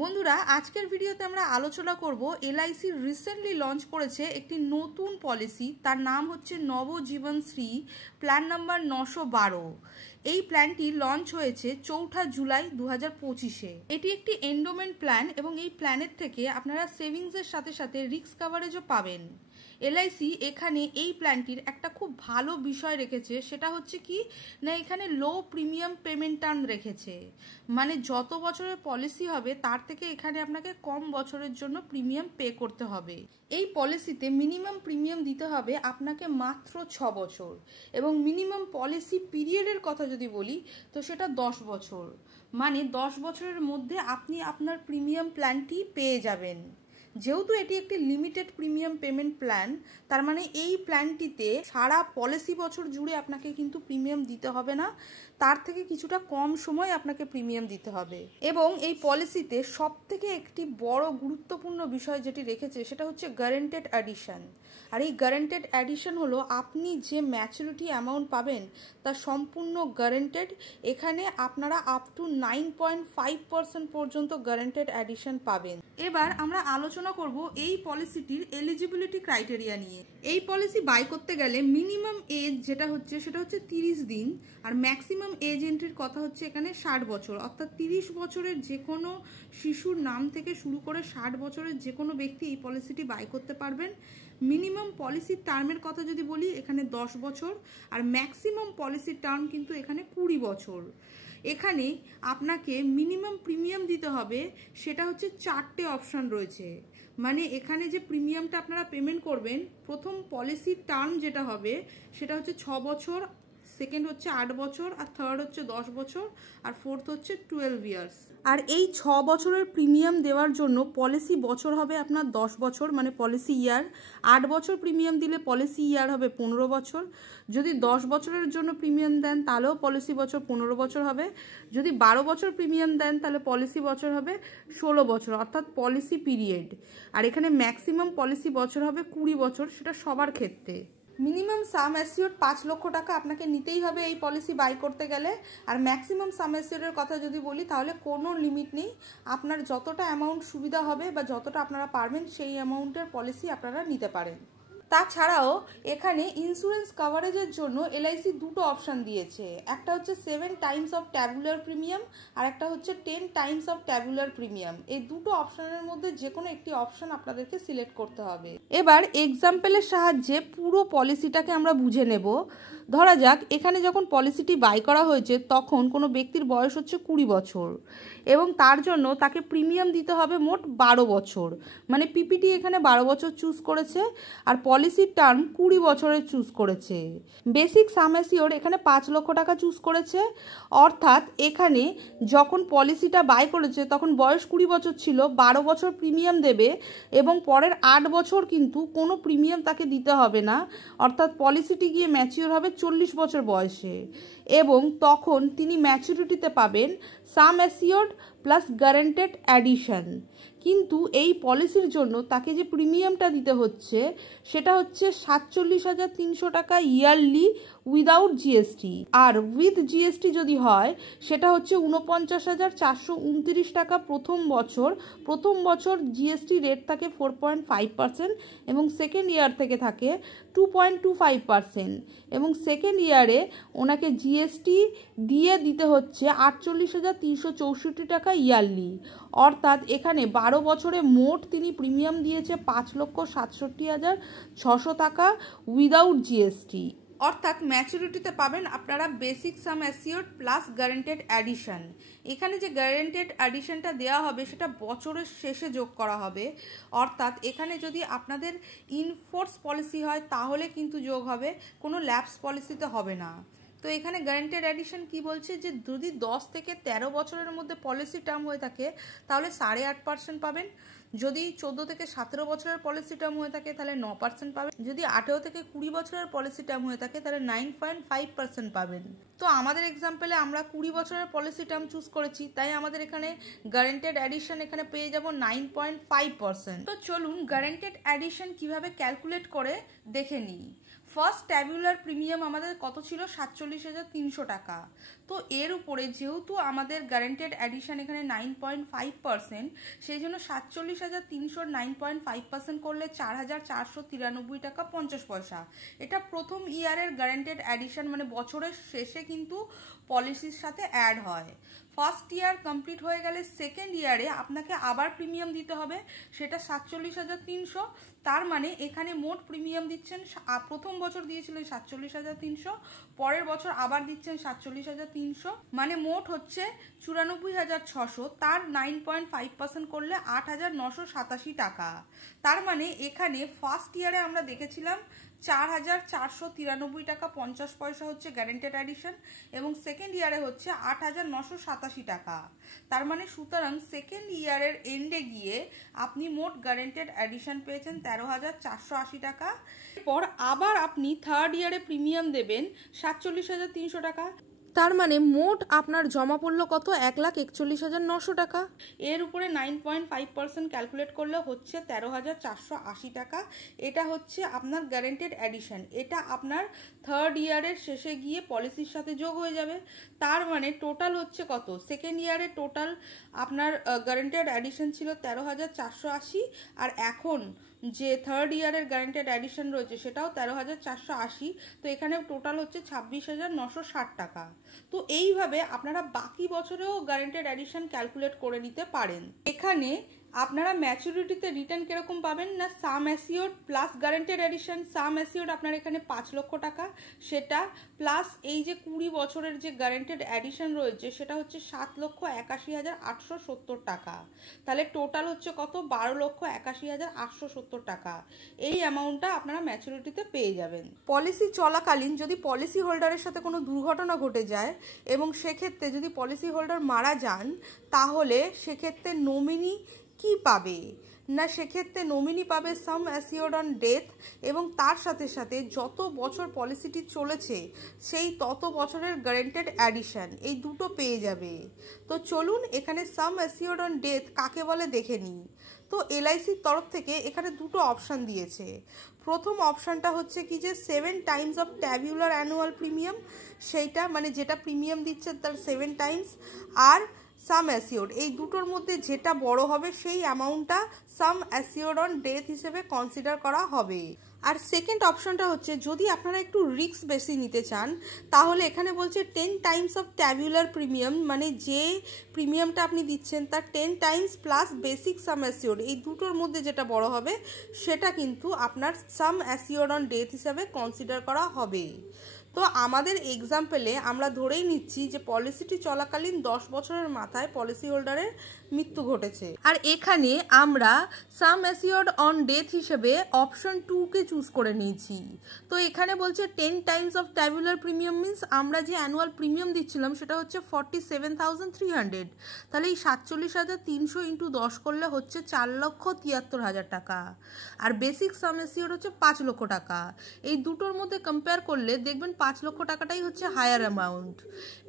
বন্ধুরা আজকের ভিডিওতে আমরা আলোচনা করব এলআইসি রিসেন্টলি লঞ্চ করেছে একটি নতুন পলিসি, তার নাম হচ্ছে নবজীবনশ্রী প্ল্যান নাম্বার 912। এই প্ল্যানটি লঞ্চ হয়েছে 4 জুলাই 2025-এ। এটি একটি এন্ডোমেন্ট প্ল্যান এবং এই প্ল্যানের থেকে আপনারা সেভিংসের সাথে সাথে রিস্ক কভারেজও পাবেন। এলআইসি এখানে এই প্ল্যানটির একটা খুব ভালো বিষয় রেখেছে, সেটা হচ্ছে কি না, এখানে লো প্রিমিয়াম পেমেন্ট টার্ম রেখেছে। মানে যত বছরের পলিসি হবে তার থেকে এখানে আপনাকে কম বছরের জন্য প্রিমিয়াম পে করতে হবে। এই পলিসিতে মিনিমাম প্রিমিয়াম দিতে হবে আপনাকে মাত্র 6 বছর, এবং মিনিমাম পলিসি পিরিয়ডের কথা যদি বলি তো সেটা 10 বছর। মানে 10 বছরের মধ্যে আপনি আপনার প্রিমিয়াম প্ল্যানটি পেয়ে যাবেন। যেহেতু এটি একটি লিমিটেড প্রিমিয়াম পেমেন্ট প্ল্যান, তার মানে এই প্ল্যানটিতে সারা পলিসি বছর জুড়ে আপনাকে কিন্তু প্রিমিয়াম দিতে হবে না, তার থেকে কিছুটা কম সময় আপনাকে প্রিমিয়াম দিতে হবে। এবং এই পলিসিতে সবথেকে একটি বড় গুরুত্বপূর্ণ বিষয় যেটি রেখেছে সেটা হচ্ছে গ্যারান্টেড অ্যাডিশন। আর এই গ্যারান্টেড অ্যাডিশন হলো আপনি যে ম্যাচুরিটি অ্যামাউন্ট পাবেন তা সম্পূর্ণ গ্যারান্টেড। এখানে আপনারা আপ টু 9.5% পর্যন্ত গ্যারান্টেড অ্যাডিশন পাবেন। এবার আমরা আলোচনা করব এই পলিসিটির এলিজিবিলিটি ক্রাইটেরিয়া নিয়ে। এই পলিসি বাই করতে গেলে মিনিমাম এজ যেটা হচ্ছে সেটা হচ্ছে 30 দিন, আর ম্যাক্সিমাম এজ এন্ট্রির কথা হচ্ছে এখানে 60 বছর। অর্থাৎ 30 বছরের যে কোনো শিশুর নাম থেকে শুরু করে 60 বছরের যে কোনো ব্যক্তি এই পলিসিটি বাই করতে পারবেন। মিনিমাম পলিসির টার্মের কথা যদি বলি এখানে 10 বছর, আর ম্যাক্সিমাম পলিসির টার্ম কিন্তু এখানে 20 বছর। এখানে আপনাকে মিনিমাম প্রিমিয়াম দিতে হবে, সেটা হচ্ছে 4টে অপশান রয়েছে। মানে এখানে যে প্রিমিয়ামটা আপনারা পেমেন্ট করবেন, প্রথম পলিসির টার্ম যেটা হবে সেটা হচ্ছে 6 বছর, সেকেন্ড হচ্ছে 8 বছর, আর থার্ড হচ্ছে 10 বছর, আর ফোর্থ হচ্ছে 12 ইয়ার্স। আর এই 6 বছরের প্রিমিয়াম দেওয়ার জন্য পলিসি বছর হবে আপনার 10 বছর, মানে পলিসি ইয়ার। 8 বছর প্রিমিয়াম দিলে পলিসি ইয়ার হবে 15 বছর। যদি 10 বছরের জন্য প্রিমিয়াম দেন তাহলেও পলিসি বছর 15 বছর হবে। যদি 12 বছর প্রিমিয়াম দেন তাহলে পলিসি বছর হবে 16 বছর, অর্থাৎ পলিসি পিরিয়ড। আর এখানে ম্যাক্সিমাম পলিসি বছর হবে 20 বছর, সেটা সবার ক্ষেত্রে। মিনিমাম সাম অ্যাসিওর 5 লক্ষ টাকা আপনাকে নিতেই হবে এই পলিসি বাই করতে গেলে। আর ম্যাক্সিমাম সাম অ্যাসিওরের কথা যদি বলি তাহলে কোনো লিমিট নেই, আপনার যতটা অ্যামাউন্ট সুবিধা হবে বা যতটা আপনারা পারবেন সেই অ্যামাউন্টের পলিসি আপনারা নিতে পারেন। তাছাড়াও এখানে ইন্স্যুরেন্স কভারেজের জন্য এলআইসি দুটো অপশান দিয়েছে। একটা হচ্ছে 7 টাইমস অফ ট্যাবুলার প্রিমিয়াম, আর একটা হচ্ছে 10 টাইমস অফ ট্যাবুলার প্রিমিয়াম। এই দুটো অপশানের মধ্যে যে কোনো একটি অপশান আপনাদেরকে সিলেক্ট করতে হবে। এবার এক্সাম্পলের সাহায্যে পুরো পলিসিটাকে আমরা বুঝে নেব। ধরা যাক এখানে যখন পলিসিটি বাই করা হয়েছে তখন কোনো ব্যক্তির বয়স হচ্ছে 20 বছর, এবং তার জন্য তাকে প্রিমিয়াম দিতে হবে মোট 12 বছর। মানে পিপিটি এখানে 12 বছর চুজ করেছে, আর পলিসির টার্ম 20 বছরের চুজ করেছে। বেসিক সাম অ্যাসিওর এখানে 5 লক্ষ টাকা চুজ করেছে। অর্থাৎ এখানে যখন পলিসিটা বাই করেছে তখন বয়স 20 বছর ছিল, 12 বছর প্রিমিয়াম দেবে, এবং পরের 8 বছর কিন্তু কোনো প্রিমিয়াম তাকে দিতে হবে না। অর্থাৎ পলিসিটি গিয়ে ম্যাচিওর হবে 40 বছর বয়সে, এবং তখন তিনি ম্যাচুরিটিতে পাবেন সাম অ্যাসিওর্ড প্লাস গ্যারান্টেড অ্যাডিশন। কিন্তু এই পলিসির জন্য তাকে যে প্রিমিয়ামটা দিতে হচ্ছে সেটা হচ্ছে 47,300 টাকা ইয়ারলি উইদাউট জিএসটি, আর উইথ জিএসটি যদি হয় সেটা হচ্ছে 49,429 টাকা প্রথম বছর জিএসটি রেট থাকে 4.5%, এবং সেকেন্ড ইয়ার থেকে থাকে 2.25%, এবং সেকেন্ড ইয়ারে ওনাকে জিএসটি দিয়ে দিতে হচ্ছে 48,364 টাকা ইয়ারলি। অর্থাৎ এখানে 12 বছরে মোট তিনি প্রিমিয়াম দিয়েছে 5,67,600 টাকা উইদাউট জিএসটি। অর্থাৎ ম্যাচুরিটিতে পাবেন আপনারা বেসিক সাম অ্যাসিওর্ড প্লাস গ্যারান্টেড অ্যাডিশন। এখানে যে গ্যারান্টেড অ্যাডিশনটা দেওয়া হবে সেটা বছরের শেষে যোগ করা হবে। অর্থাৎ এখানে যদি আপনাদের ইনফোর্স পলিসি হয় তাহলে কিন্তু যোগ হবে, কোনো ল্যাপস পলিসিতে হবে না। তো এখানে গ্যারান্টেড অ্যাডিশন কি বলছে যে যদি 10 থেকে 13 বছরের মধ্যে পলিসি টার্ম হয়ে থাকে তাহলে 8.5% পাবেন। যদি 14 থেকে 17 বছরের পলিসি টার্ম হয়ে থাকে তাহলে 9% পাবেন। যদি 18 থেকে 20 বছরের পলিসি টার্ম হয়ে থাকে তাহলে 9.5% পাবেন। তো আমাদের এক্সাম্পলে আমরা 20 বছরের পলিসি টার্ম চুজ করেছি, তাই আমাদের এখানে গ্যারান্টেড অ্যাডিশন এখানে পেয়ে যাব 9.5%। তো চলুন গ্যারান্টেড অ্যাডিশন কিভাবে ক্যালকুলেট করে দেখে নিই। ফার্স্ট ট্যাবুলার প্রিমিয়াম আমাদের কত ছিল? 47,300 টাকা। তো এর উপরে যেহেতু আমাদের গ্যারান্টেড অ্যাডিশন এখানে 9.5%, সেই জন্য 47,300 9.5% করলে 4,493 টাকা 50 পয়সা। এটা প্রথম ইয়ারের গ্যারান্টেড অ্যাডিশন, মানে বছরের শেষে কিন্তু পলিসির সাথে অ্যাড হয়। ফার্স্ট ইয়ার কমপ্লিট হয়ে গেলে সেকেন্ড ইয়ারে আপনাকে আবার প্রিমিয়াম দিতে হবে, সেটা 47,300। তার মানে এখানে মোট প্রিমিয়াম দিচ্ছেন, প্রথম বছর দিয়েছিলেন 47,300, পরের বছর আবার দিচ্ছেন 47,300, মানে মোট হচ্ছে 94,600। তার 9.5% করলে 8,987 টাকা। তার মানে এখানে ফার্স্ট ইয়ারে আমরা দেখেছিলাম 4,493 টাকা 50 পয়সা হচ্ছে গ্যারান্টেড অ্যাডিশন, এবং সেকেন্ড ইয়ারে হচ্ছে 8,987 টাকা। তার মানে সুতরাং সেকেন্ড ইয়ারের এন্ডে গিয়ে আপনি মোট গ্যারান্টেড অ্যাডিশন পেয়েছেন 13,480 টাকা। এরপর আবার আপনি থার্ড ইয়ারে প্রিমিয়াম দেবেন 47,300 টাকা। তার মানে মোট আপনার জমা পড়লো কত? 1,41,900 টাকা। এর উপরে 9.5% ক্যালকুলেট করলে হচ্ছে 13,480 টাকা। এটা হচ্ছে আপনার গ্যারান্টেড অ্যাডিশন। এটা আপনার থার্ড ইয়ারের শেষে গিয়ে পলিসির সাথে যোগ হয়ে যাবে। তার মানে টোটাল হচ্ছে কত? সেকেন্ড ইয়ারে টোটাল আপনার গ্যারান্টেড অ্যাডিশন ছিল 13,480, আর এখন যে থার্ড ইয়ারের গ্যারান্টেড অ্যাডিশন রয়েছে সেটাও 13,480। তো এখানে টোটাল হচ্ছে 26,960 টাকা। তো এইভাবে আপনারা বাকি বছরেও গ্যারান্টেড অ্যাডিশন ক্যালকুলেট করে নিতে পারেন। এখানে আপনারা ম্যাচুরিটিতে রিটার্ন কিরকম পাবেন না, সাম অ্যাসিওর্ড প্লাস গ্যারান্টেড অ্যাডিশন। সাম অ্যাসিওর্ড আপনার এখানে 5 লক্ষ টাকা, সেটা প্লাস এই যে 20 বছরের যে গ্যারান্টেড অ্যাডিশন রয়েছে সেটা হচ্ছে 7,81,870 টাকা। তাহলে টোটাল হচ্ছে কত? 12,81,870 টাকা। এই অ্যামাউন্টটা আপনারা ম্যাচুরিটিতে পেয়ে যাবেন। পলিসি চলাকালীন যদি পলিসি হোল্ডারের সাথে কোনো দুর্ঘটনা ঘটে যায় এবং সেক্ষেত্রে যদি পলিসি হোল্ডার মারা যান, তাহলে সেক্ষেত্রে নমিনি কি পাবে না, সেক্ষেত্রে নমিনি পাবে সাম অ্যাসিওর্ড অন ডেথ, এবং তার সাথে সাথে যত বছর পলিসিটি চলেছে সেই তত বছরের গ্যারান্টেড অ্যাডিশন, এই দুটো পেয়ে যাবে। তো চলুন এখানে সাম অ্যাসিওর্ড অন ডেথ কাকে বলে দেখে নিই। তো এলআইসির তরফ থেকে এখানে দুটো অপশান দিয়েছে। প্রথম অপশানটা হচ্ছে কি যে 7 Times of tabular annual premium, সেইটা মানে যেটা প্রিমিয়াম দিচ্ছে তার 7 টাইমস, আর সাম অ্যাসিওর্ড, এই দুটোর মধ্যে যেটা বড় হবে সেই অ্যামাউন্টটা সাম অ্যাসিওর্ড অন ডেথ হিসেবে কনসিডার করা হবে। আর সেকেন্ড অপশনটা হচ্ছে যদি আপনারা একটু রিস্ক বেশি নিতে চান, তাহলে এখানে বলছে 10 টাইমস অফ ট্যাবুলার প্রিমিয়াম, মানে যে প্রিমিয়ামটা আপনি দিচ্ছেন তার 10 টাইমস প্লাস বেসিক সাম অ্যাসিওর্ড, এই দুটোর মধ্যে যেটা বড় হবে সেটা কিন্তু আপনার সাম অ্যাসিওর্ড অন ডেথ হিসাবে কনসিডার করা হবে। তো আমাদের এক্সাম্পলে আমরা ধরেই নিচ্ছি যে পলিসিটি চলাকালীন 10 বছরের মাথায় পলিসি হোল্ডারের মৃত্যু ঘটেছে, আর এখানে আমরা সাম অ্যাসিওর্ড অন ডেথ হিসেবে অপশন 2কে চুজ করে নিয়েছি। তো এখানে বলছে 10 Times of tabular premium means আমরা যে অ্যানুয়াল প্রিমিয়াম দিচ্ছিলাম সেটা হচ্ছে 47,300, তাহলে এই 47,300 ইন্টু 10 করলে হচ্ছে 4,73,000 টাকা, আর বেসিক সাম অ্যাসিওর্ড হচ্ছে 5 লক্ষ টাকা। এই দুটোর মধ্যে কম্পেয়ার করলে দেখবেন 5 লক্ষ টাকাটাই হচ্ছে হায়ার অ্যামাউন্ট।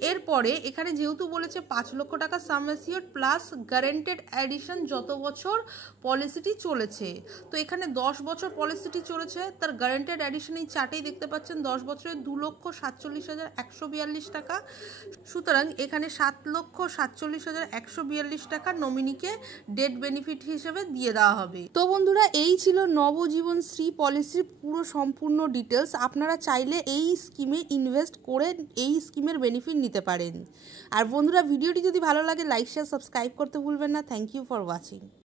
এরপরে এখানে যেহেতু বলেছে 5 লক্ষ টাকা সাম অ্যাসিওর্ড প্লাস গ্যারান্টেড অ্যাডিশন যত বছর পলিসিটি চলেছে, তো এখানে 10 বছর পলিসিটি চলেছে, তার গ্যারান্টেড অ্যাডিশন এই চার্টেই দেখতে পাচ্ছেন 10 বছরে 2,47,142 টাকা। সুতরাং এখানে 7,47,142 টাকা নমিনিকে ডেথ বেনিফিট হিসেবে দিয়ে দেওয়া হবে। তো বন্ধুরা, এই ছিল নবজীবনশ্রী পলিসির পুরো সম্পূর্ণ ডিটেলস। আপনারা চাইলে এই স্কিমে ইনভেস্ট করে এই স্কিমের বেনিফিট নিতে পারেন। আর বন্ধুরা, ভিডিওটি যদি ভালো লাগে লাইক শেয়ার সাবস্ক্রাইব করতে ভুলবেন না। Thank you for watching.